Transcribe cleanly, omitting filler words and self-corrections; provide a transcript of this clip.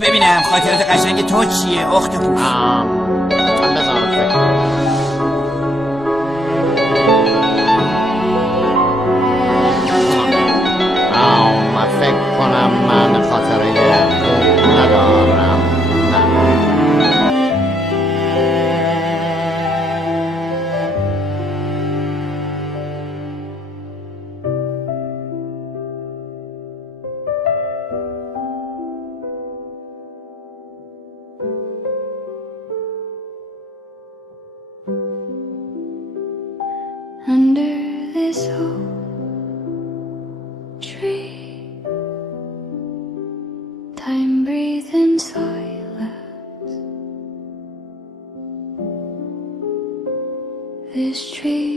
ببینم خاطرات قشنگ تو چیه اختاپوس؟ بذارم فکر من فکر کنم من خاطره خوب ندارم. نه. Under this oak tree, time breathes in silence. This tree